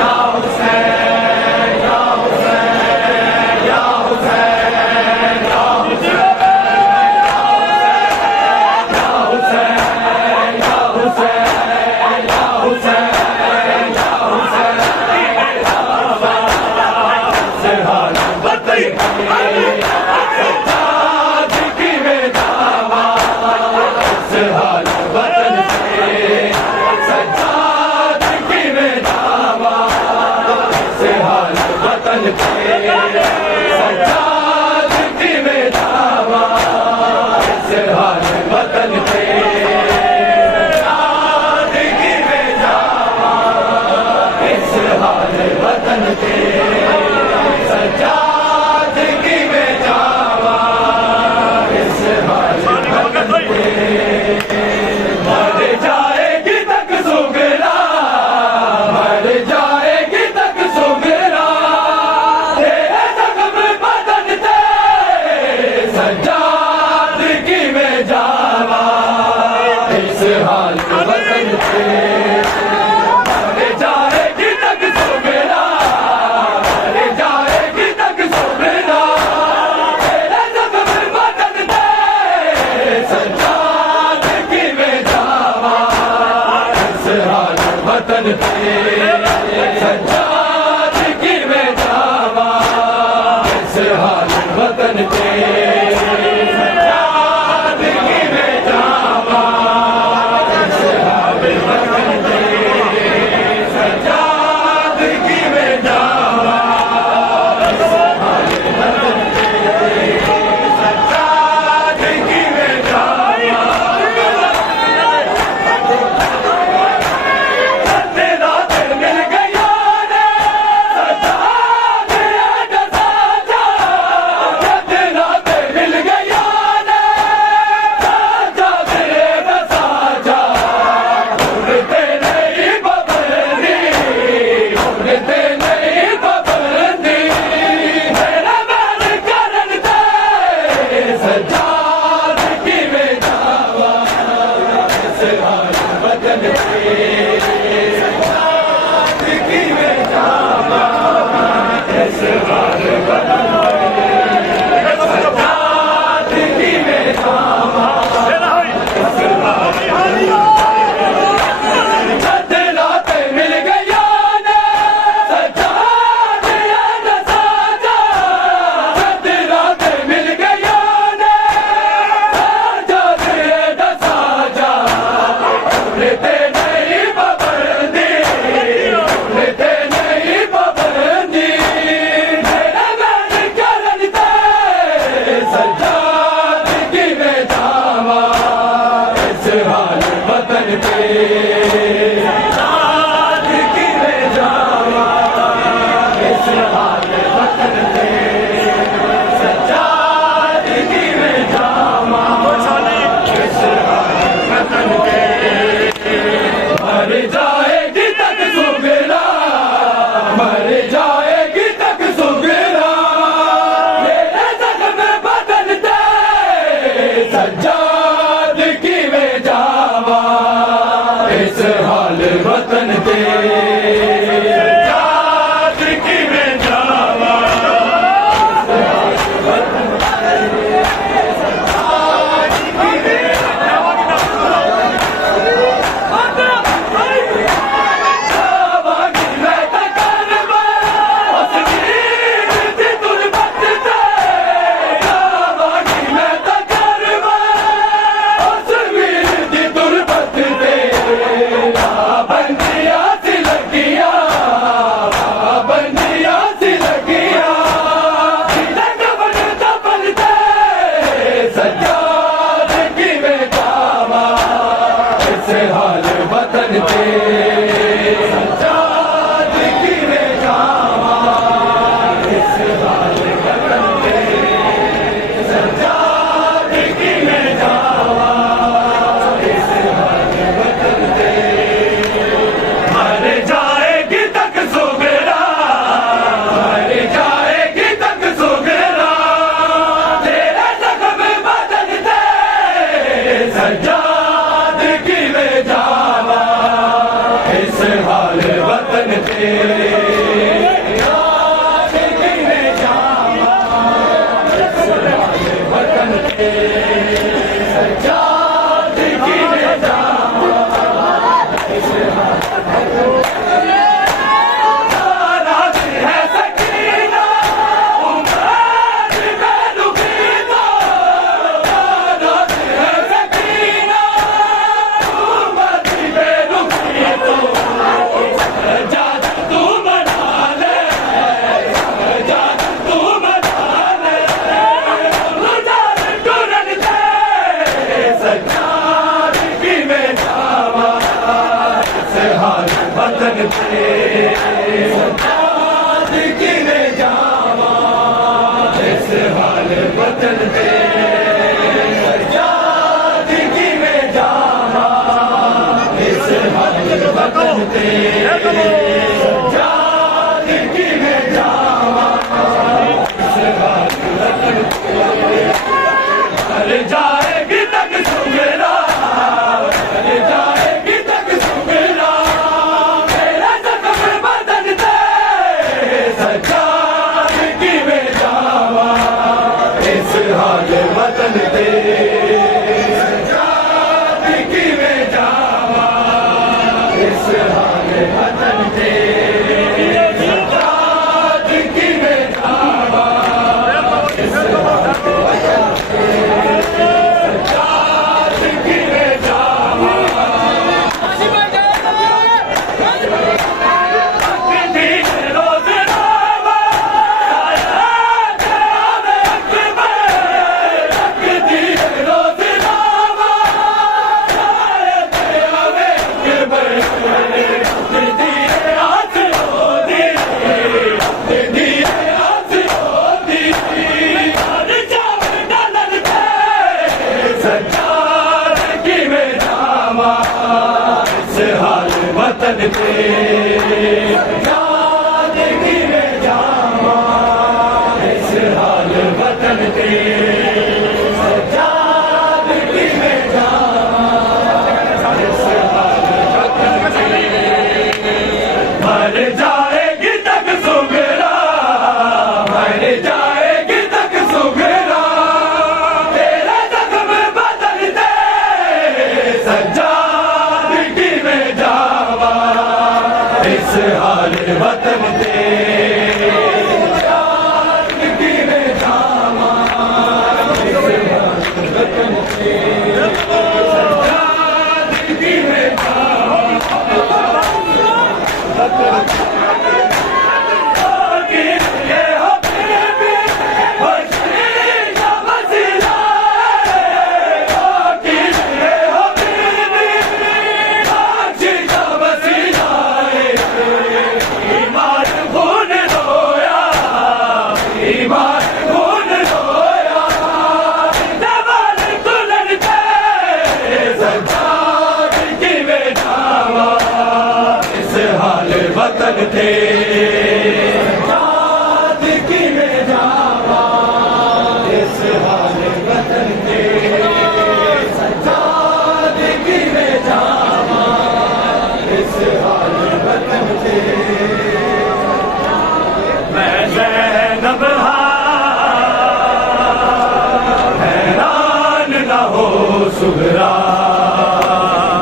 या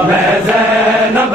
मैं ज़ैनब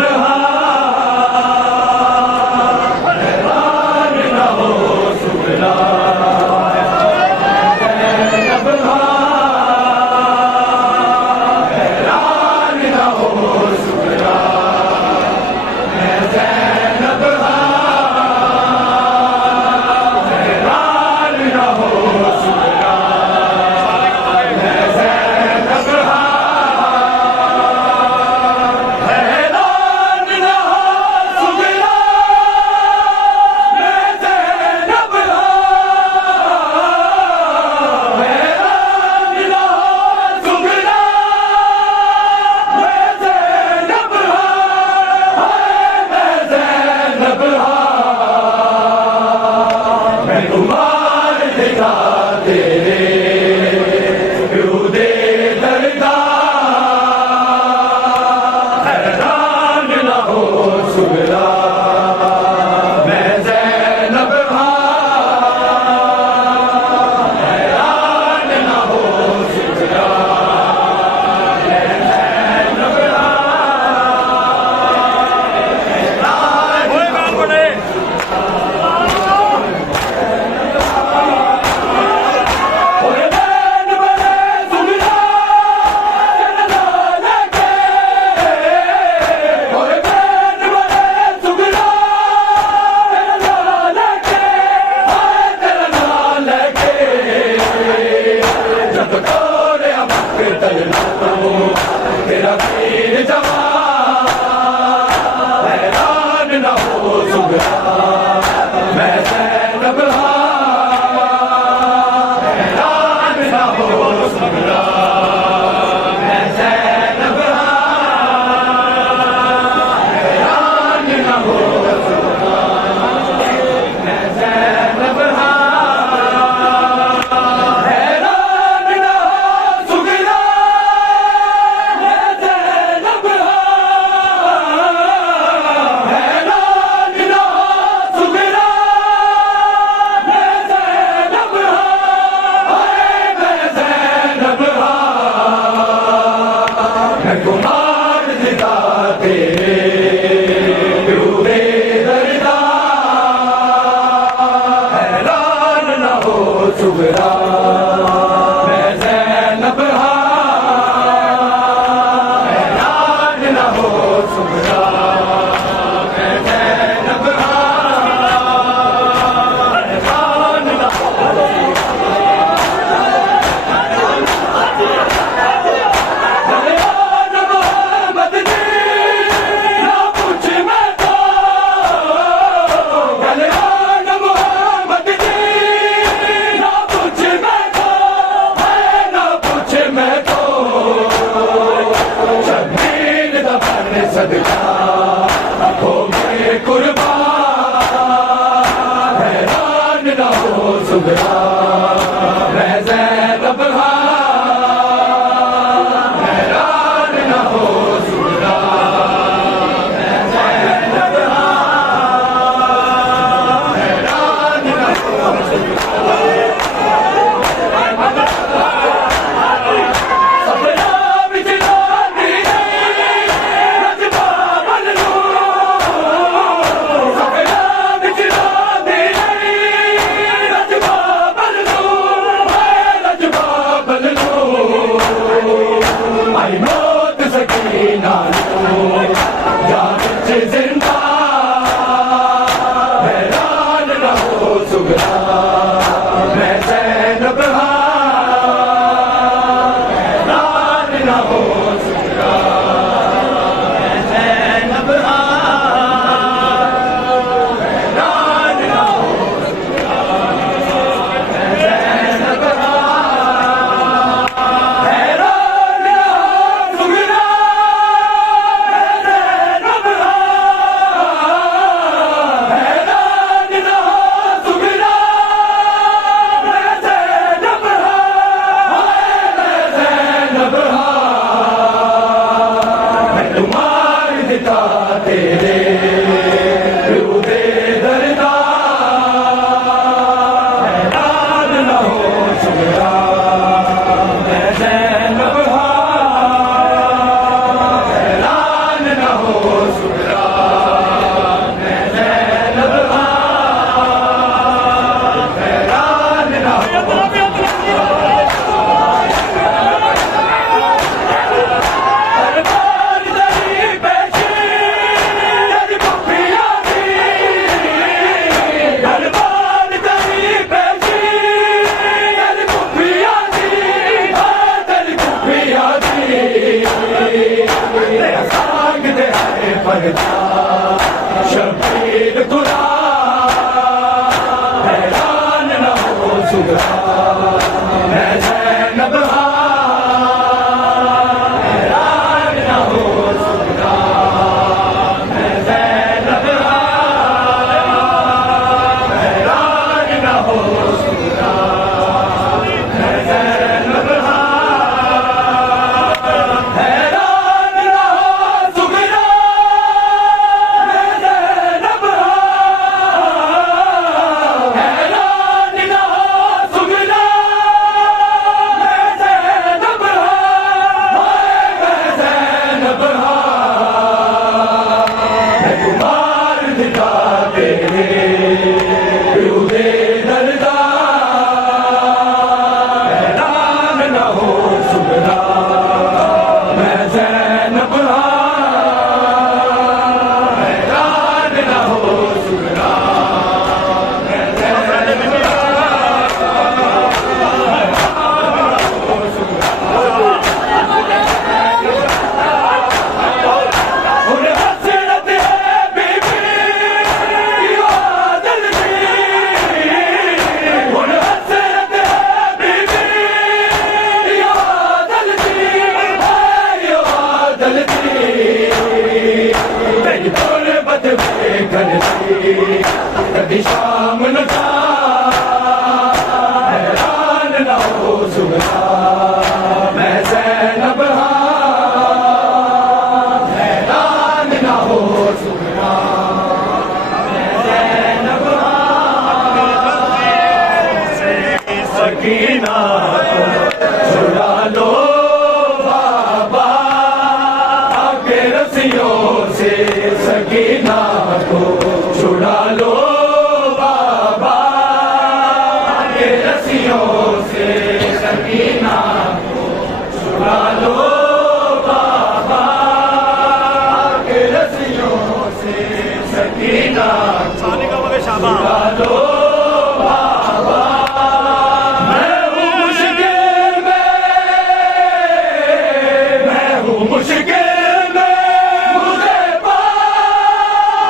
मैं ज़ैनब हैरान न हो सुगरा, मैं ज़ैनब हैरान न हो सुगरा, मैं ज़ैनब हैरान न हो सुगरा, मैं ज़ैनब हैरान न हो सुगरा, मैं ज़ैनब मैं ज़ैनब मैं कुमार ज़िदा तेरे प्यूरे दर्दा, हैरान न हो सुगरा, मैं ज़ैनब हैरान न हो सुगरा, मैं ज़ैनब हैरान न हो गलियान मोहम्मद जी ना पूछ मैं तो, गलियान मोहम्मद जी ना पूछ कभी शाम न जा हैरान न हो सुगना मैं ज़ैनब हैरान न हो सुगना मैं ज़ैनब सकीना छुड़ा लो बाबा आके रस्सियों से सकीना को छुड़ा लो बाबा आके रस्सियों से सकीना को छुड़ा लो बाबा आके रस्सियों से सकीना को छुड़ा लो बाबा मैं हूँ मुश्किल में मुझे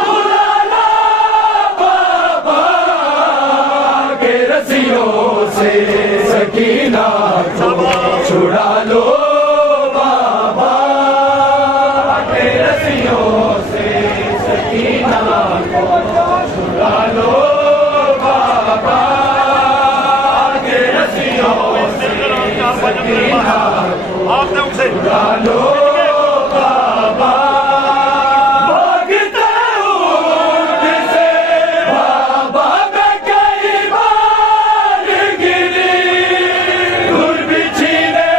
बुलाना बाबा के रस्सियों से सकीना को छुड़ा लो बाबा के रस्सियों से सकीना को छुड़ा लो बाबा के रस्सियों से सकीना को छुड़ा लो बाबा भागते ऊँट से बाबा मैं कई बार गिरी धूल बिछीने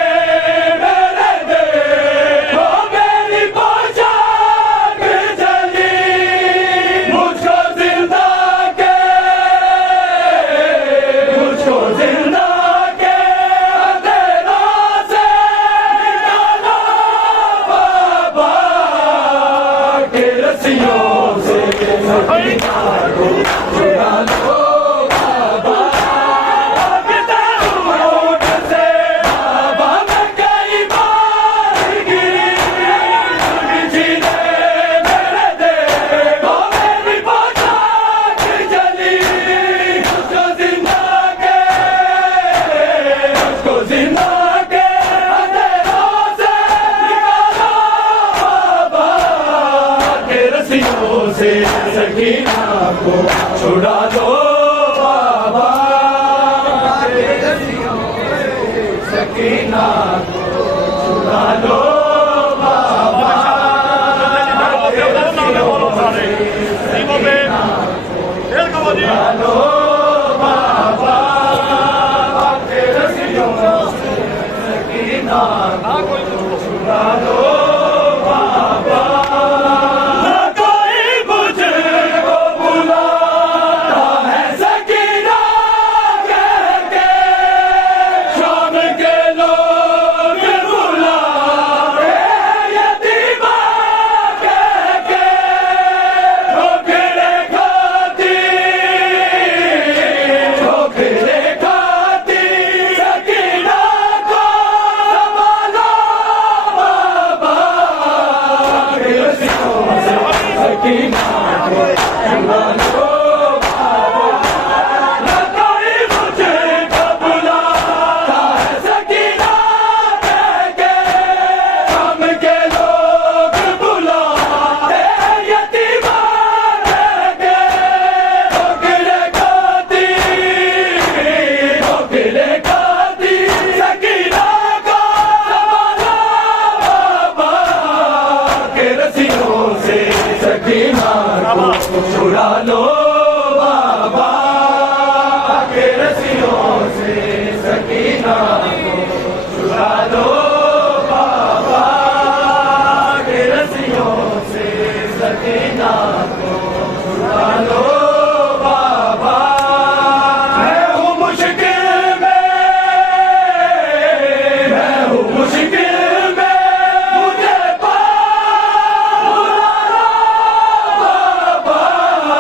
मेरे देखो मेरी पोशाक जली मुझको जिंदा के अंधेरों से निकालो बाबा के रस्सियों से सकीना को छुड़ा लो बाबा भागते ऊँट से बाबा मैं कई बार गिरी धूल बिछीने मेरे देखो मेरी पोशाक जली मुझको जिंदा के अंधेरों से निकालो बाबा के रस्सियों से सकीना को छुड़ा दो बाबा के रस्सियों से सकीना को छुड़ा दो बाबा के रस्सियों से सकीना को छुड़ा लो बाबा के रस्सियों से सकीना को छुड़ा लो बाबा ना कोई मुझको बुलाता है सकीना कह के शाम के लोग बुलाते हैं यतीमा कह के ठोकरे खाती सकीना को संभालो बाबा के रस्सियों से सकीना को संभालो ना कोई मुझको बुलाता है सकीना कह के शाम के लोग बुलाते हैं यतीमा कह के ठोकरे खाती सकीना को संभालो बाबा के रस्सियों से सकीना को छुड़ा लो बाबा के रस्सियों से सकीना को छुड़ा लो बाबा के रस्सियों से सकीना को छुड़ा लो बाबा मैं हूँ मुश्किल में मुझे बुलाना बाबा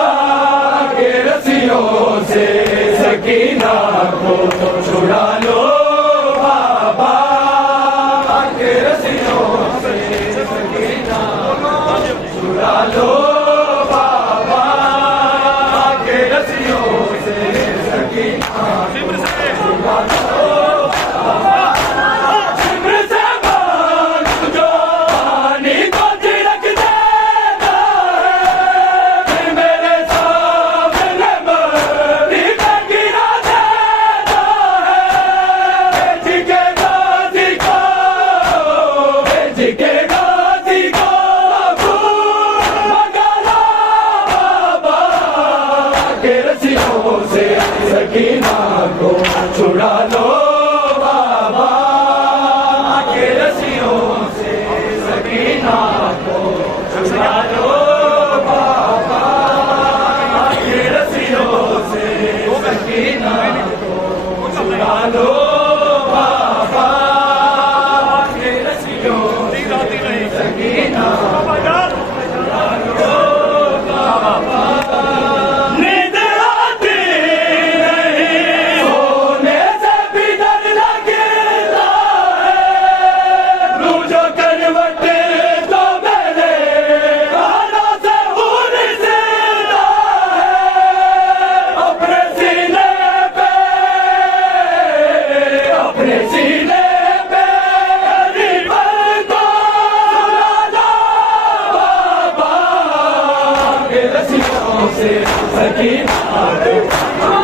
के रस्सियों से सकीना को छुड़ा लो बाबा के रस्सियों से सकीना को छुड़ा लो बाबा के रस्सियों से सकीना को छुड़ा लो जिब्र से बाल जो पानी को छिड़क देता है फिर मेरे सामने हमारे